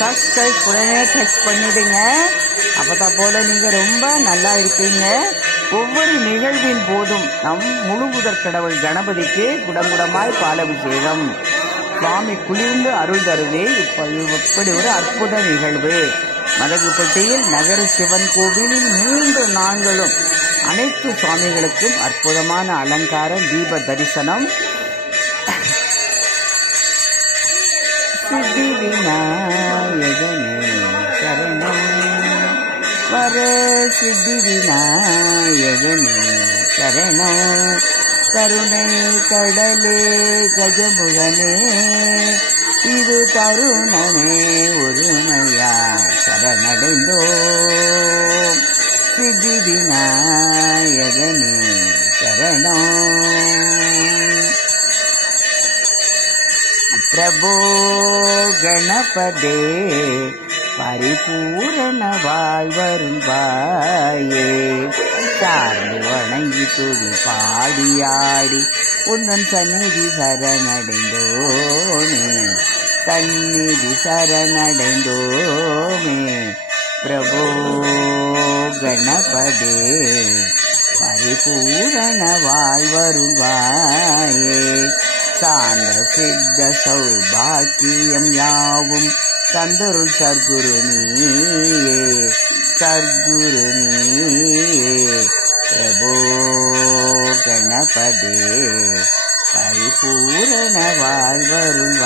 Subscribe உடனே touch பண்ணிடுங்க. அப்பதான் போல நீங்கள் ரொம்ப நல்லா இருப்பீங்க. ஒவ்வொரு நிகழ்வின் போதும் நம் முழு முதற் கடவுள் கணபதிக்கு குடங்குடமாய் பாலபிஷேகம். சுவாமி குளிர்ந்து அருள் தருவே. இப்படி ஒரு அற்புத நிகழ்வு. மதகுப்பட்டியில் நகர சிவன் கோவிலில் 3 நாட்களும் அனைத்து சுவாமிகளுக்கும் அற்புதமான அலங்காரம், தீப தரிசனம். சித்தி விநாயகனே சரணம், வர சித்தி விநாயகனே சரணம், கருணை கடலே கஜமுகனே இது தருணமே ஒருமையாய் சரணடைந்தோம். சித்தி விநாயகனே சரணம். பிரபோ கணபதே பரிபூரண வாழ்வருள்வாயே. சார்ந்து வணங்கி துதி பாடியாடி உந்தன் சந்நிதி சரணடைந்தோமே, சந்நிதி சரணடைந்தோமே. பிரபோ கணபதே பரிபூரண வாழ்வருள்வாயே. சாந்த சித்த சௌபாக்கியம் யாவும் தந்தருள் சர்க்குரு நீயே, சர்க்குரு நீயே. பிரபோ கணபதே பரிபூரண வாழ்வருள்வாயே.